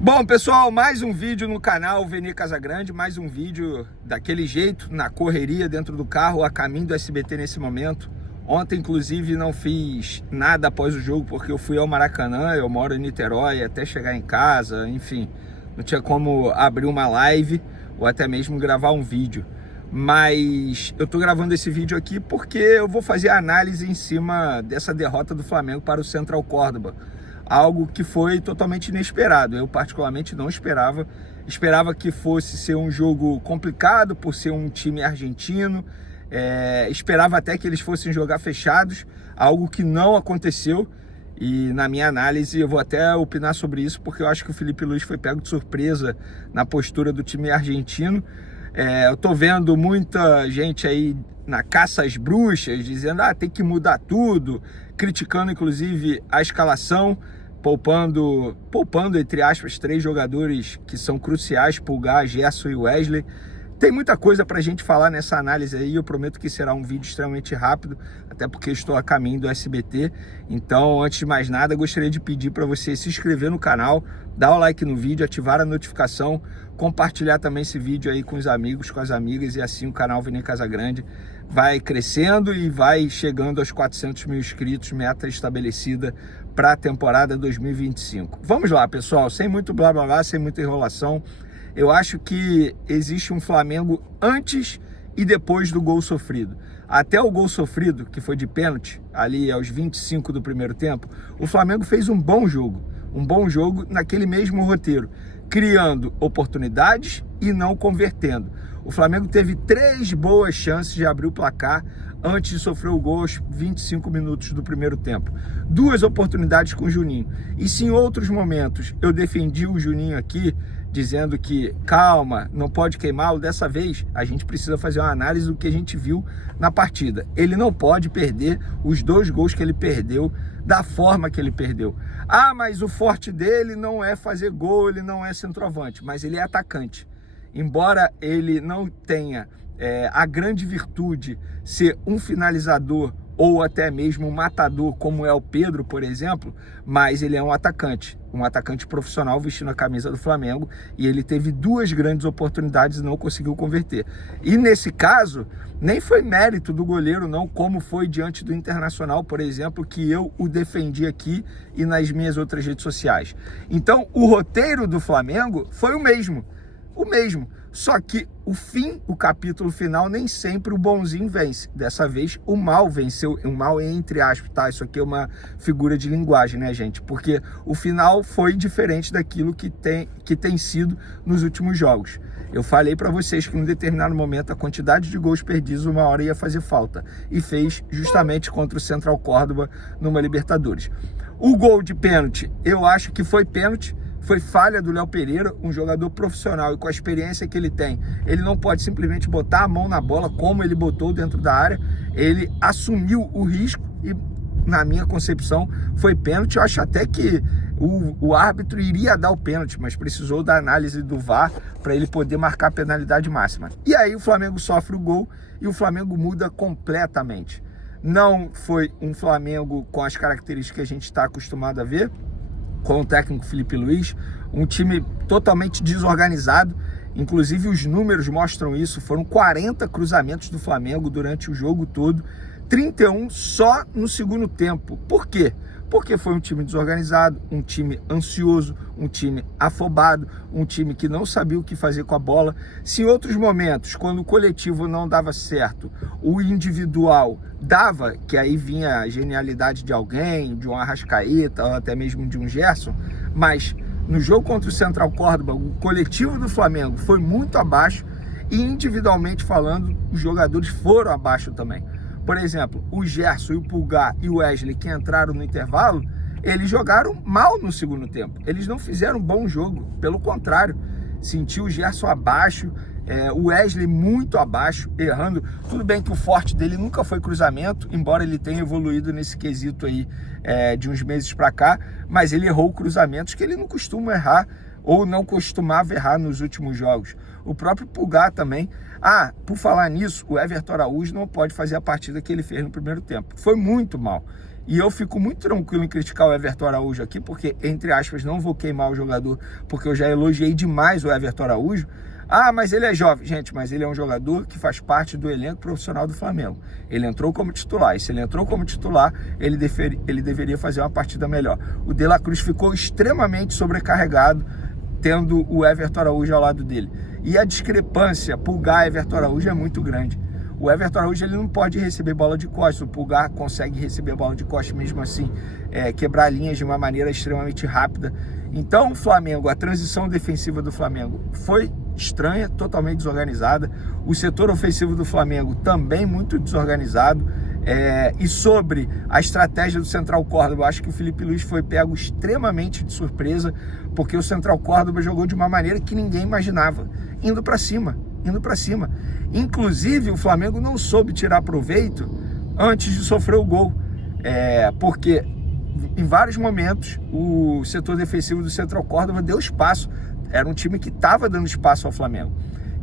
Bom, pessoal, mais um vídeo no canal Veni Casagrande, mais um vídeo daquele jeito, na correria, dentro do carro, a caminho do SBT nesse momento. Ontem, inclusive, não fiz nada após o jogo, porque eu fui ao Maracanã, eu moro em Niterói, até chegar em casa, enfim, não tinha como abrir uma live ou até mesmo gravar um vídeo. Mas eu tô gravando esse vídeo aqui porque eu vou fazer a análise em cima dessa derrota do Flamengo para o Central Córdoba. Algo que foi totalmente inesperado. Eu particularmente não esperava. Esperava que fosse ser um jogo complicado por ser um time argentino. Esperava até que eles fossem jogar fechados, algo que não aconteceu. E na minha análise eu vou até opinar sobre isso, porque eu acho que o Felipe Luiz foi pego de surpresa na postura do time argentino. Eu tô vendo muita gente aí na caça às bruxas, dizendo tem que mudar tudo, criticando inclusive a escalação, poupando entre aspas 3 jogadores que são cruciais, Pulgar, Gerson e Wesley. Tem muita coisa pra gente falar nessa análise aí, eu prometo que será um vídeo extremamente rápido, até porque estou a caminho do SBT. Então, antes de mais nada, gostaria de pedir para você se inscrever no canal, dar o like no vídeo, ativar a notificação, compartilhar também esse vídeo aí com os amigos, com as amigas, e assim o canal Veni Casagrande vai crescendo e vai chegando aos 400 mil inscritos, meta estabelecida para a temporada 2025. Vamos lá, pessoal, sem muito blá blá blá, sem muita enrolação. Eu acho que existe um Flamengo antes e depois do gol sofrido. Até o gol sofrido, que foi de pênalti, ali aos 25 do primeiro tempo, o Flamengo fez um bom jogo naquele mesmo roteiro, criando oportunidades e não convertendo. O Flamengo teve 3 boas chances de abrir o placar antes de sofrer o gol aos 25 minutos do primeiro tempo. 2 oportunidades com o Juninho. E se em outros momentos eu defendi o Juninho aqui, dizendo que calma, não pode queimá-lo, dessa vez a gente precisa fazer uma análise do que a gente viu na partida. Ele não pode perder os 2 gols que ele perdeu da forma que ele perdeu. Mas o forte dele não é fazer gol, ele não é centroavante, mas ele é atacante. Embora ele não tenha a grande virtude ser um finalizador ou até mesmo um matador, como é o Pedro, por exemplo, mas ele é um atacante profissional vestindo a camisa do Flamengo, e ele teve 2 grandes oportunidades e não conseguiu converter. E nesse caso, nem foi mérito do goleiro não, como foi diante do Internacional, por exemplo, que eu o defendi aqui e nas minhas outras redes sociais. Então, o roteiro do Flamengo foi o mesmo. Só que o capítulo final, nem sempre o bonzinho vence. Dessa vez o mal venceu, o mal é entre aspas, tá? Isso aqui é uma figura de linguagem, né, gente? Porque o final foi diferente daquilo que tem sido nos últimos jogos. Eu falei para vocês que em um determinado momento a quantidade de gols perdidos uma hora ia fazer falta, e fez justamente contra o Central Córdoba numa Libertadores. O gol de pênalti, eu acho que foi pênalti. Foi falha do Léo Pereira, um jogador profissional e com a experiência que ele tem. Ele não pode simplesmente botar a mão na bola como ele botou dentro da área. Ele assumiu o risco e, na minha concepção, foi pênalti. Eu acho até que o árbitro iria dar o pênalti, mas precisou da análise do VAR para ele poder marcar a penalidade máxima. E aí o Flamengo sofre o gol e o Flamengo muda completamente. Não foi um Flamengo com as características que a gente está acostumado a ver, com o técnico Felipe Luiz, um time totalmente desorganizado. Inclusive os números mostram isso, foram 40 cruzamentos do Flamengo durante o jogo todo, 31 só no segundo tempo. Por quê? Porque foi um time desorganizado, um time ansioso, um time afobado, um time que não sabia o que fazer com a bola. Se em outros momentos, quando o coletivo não dava certo, o individual dava, que aí vinha a genialidade de alguém, de um Arrascaeta ou até mesmo de um Gerson, mas no jogo contra o Central Córdoba, o coletivo do Flamengo foi muito abaixo e individualmente falando, os jogadores foram abaixo também. Por exemplo, o Gerson e o Pulgar e o Wesley, que entraram no intervalo, eles jogaram mal no segundo tempo. Eles não fizeram um bom jogo, pelo contrário. Senti o Gerson abaixo, o Wesley muito abaixo, errando. Tudo bem que o forte dele nunca foi cruzamento, embora ele tenha evoluído nesse quesito aí de uns meses para cá, mas ele errou cruzamentos que ele não costuma errar, ou não costumava errar nos últimos jogos. O próprio Pulgar também. Por falar nisso, o Everton Araújo não pode fazer a partida que ele fez no primeiro tempo. Foi muito mal. E eu fico muito tranquilo em criticar o Everton Araújo aqui, porque, entre aspas, não vou queimar o jogador, porque eu já elogiei demais o Everton Araújo. Ah, mas ele é jovem. Gente, mas ele é um jogador que faz parte do elenco profissional do Flamengo. Ele entrou como titular, e se ele entrou como titular, ele deveria fazer uma partida melhor. O De La Cruz ficou extremamente sobrecarregado, tendo o Everton Araújo ao lado dele. E a discrepância Pulgar-Everton Araújo é muito grande. O Everton Araújo ele não pode receber bola de costas, o Pulgar consegue receber bola de costas mesmo assim, quebrar linhas de uma maneira extremamente rápida. Então o Flamengo, a transição defensiva do Flamengo foi estranha, totalmente desorganizada. O setor ofensivo do Flamengo também muito desorganizado. E sobre a estratégia do Central Córdoba, eu acho que o Felipe Luiz foi pego extremamente de surpresa, porque o Central Córdoba jogou de uma maneira que ninguém imaginava, indo para cima. Inclusive o Flamengo não soube tirar proveito antes de sofrer o gol, porque em vários momentos o setor defensivo do Central Córdoba deu espaço, era um time que estava dando espaço ao Flamengo,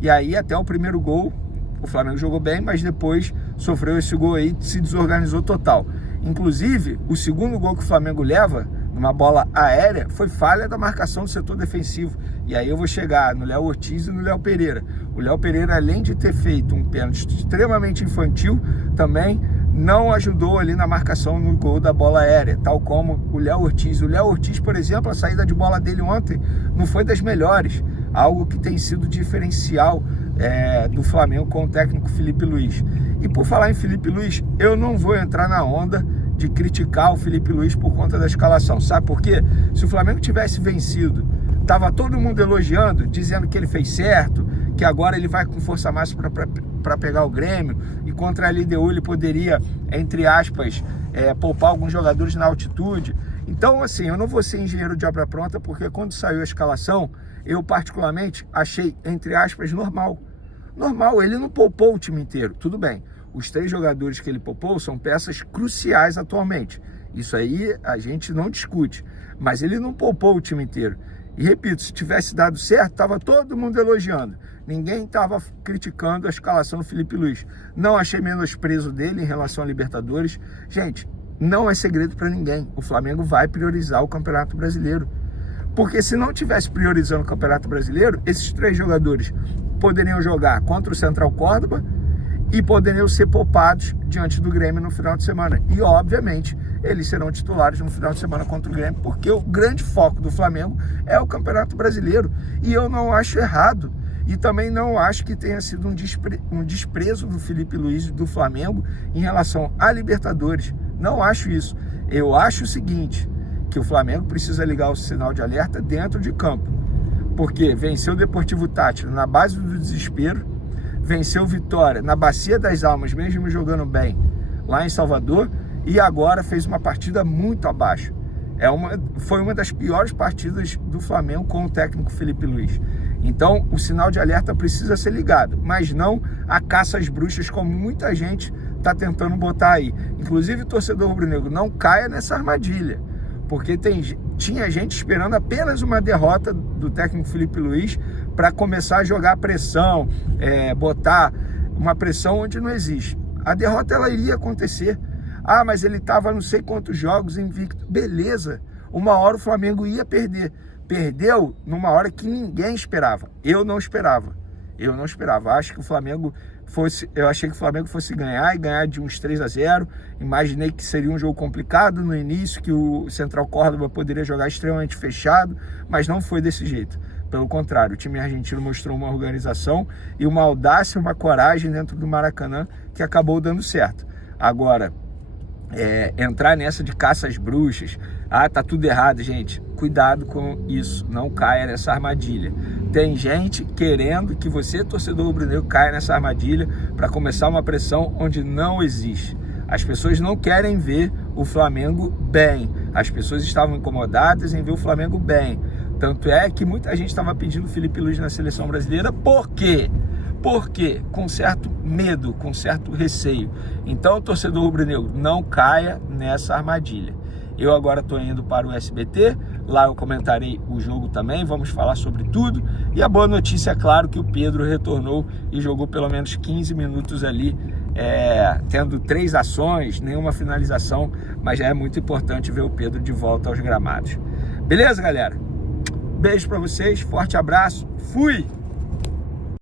e aí até o primeiro gol o Flamengo jogou bem, mas depois sofreu esse gol aí, se desorganizou total. Inclusive o segundo gol que o Flamengo leva, numa bola aérea, foi falha da marcação do setor defensivo. E aí eu vou chegar no Léo Ortiz e no Léo Pereira. O Léo Pereira, além de ter feito um pênalti extremamente infantil, também não ajudou ali na marcação no gol da bola aérea, tal como o Léo Ortiz. O Léo Ortiz, por exemplo, a saída de bola dele ontem não foi das melhores, algo que tem sido diferencial do Flamengo com o técnico Felipe Luiz. E por falar em Felipe Luiz, eu não vou entrar na onda de criticar o Felipe Luiz por conta da escalação, sabe por quê? Se o Flamengo tivesse vencido, tava todo mundo elogiando, dizendo que ele fez certo, que agora ele vai com força máxima para pegar o Grêmio, e contra a LDU ele poderia, entre aspas, poupar alguns jogadores na altitude. Então, assim, eu não vou ser engenheiro de obra pronta, porque quando saiu a escalação, eu particularmente achei, entre aspas, normal. Normal, ele não poupou o time inteiro, tudo bem. Os 3 jogadores que ele poupou são peças cruciais atualmente. Isso aí a gente não discute. Mas ele não poupou o time inteiro. E repito, se tivesse dado certo, estava todo mundo elogiando. Ninguém estava criticando a escalação do Felipe Luiz. Não achei menosprezo dele em relação a Libertadores. Gente, não é segredo para ninguém. O Flamengo vai priorizar o Campeonato Brasileiro. Porque se não tivesse priorizando o Campeonato Brasileiro, esses 3 jogadores poderiam jogar contra o Central Córdoba e poderiam ser poupados diante do Grêmio no final de semana. E, obviamente, eles serão titulares no final de semana contra o Grêmio, porque o grande foco do Flamengo é o Campeonato Brasileiro. E eu não acho errado. E também não acho que tenha sido um desprezo do Felipe Luiz do Flamengo em relação à Libertadores. Não acho isso. Eu acho o seguinte, que o Flamengo precisa ligar o sinal de alerta dentro de campo. Porque venceu o Deportivo Táchira na base do desespero, venceu o Vitória na Bacia das Almas, mesmo jogando bem, lá em Salvador, e agora fez uma partida muito abaixo. Foi uma das piores partidas do Flamengo com o técnico Felipe Luiz. Então, o sinal de alerta precisa ser ligado, mas não a caça às bruxas, como muita gente está tentando botar aí. Inclusive, o torcedor rubro-negro, não caia nessa armadilha, porque tinha gente esperando apenas uma derrota do técnico Felipe Luiz para começar a jogar pressão, botar uma pressão onde não existe. A derrota ela iria acontecer. Ah, mas ele estava não sei quantos jogos invicto. Beleza, uma hora o Flamengo ia perder. Perdeu numa hora que ninguém esperava. Eu não esperava. Acho que o Flamengo eu achei que o Flamengo fosse ganhar e ganhar de uns 3-0. Imaginei que seria um jogo complicado no início, que o Central Córdoba poderia jogar extremamente fechado, mas não foi desse jeito. Pelo contrário, o time argentino mostrou uma organização e uma audácia, uma coragem dentro do Maracanã que acabou dando certo. Agora, entrar nessa de caça às bruxas, tá tudo errado, gente, cuidado com isso, não caia nessa armadilha. Tem gente querendo que você, torcedor rubro-negro, caia nessa armadilha para começar uma pressão onde não existe. As pessoas não querem ver o Flamengo bem, as pessoas estavam incomodadas em ver o Flamengo bem. Tanto é que muita gente estava pedindo o Felipe Luiz na seleção brasileira. Por quê? Porque com certo medo, com certo receio. Então, torcedor rubro-negro, não caia nessa armadilha. Eu agora estou indo para o SBT, lá eu comentarei o jogo também, vamos falar sobre tudo. E a boa notícia é claro que o Pedro retornou e jogou pelo menos 15 minutos ali tendo 3 ações, nenhuma finalização, mas já é muito importante ver o Pedro de volta aos gramados. Beleza, galera? Beijo para vocês, forte abraço, fui!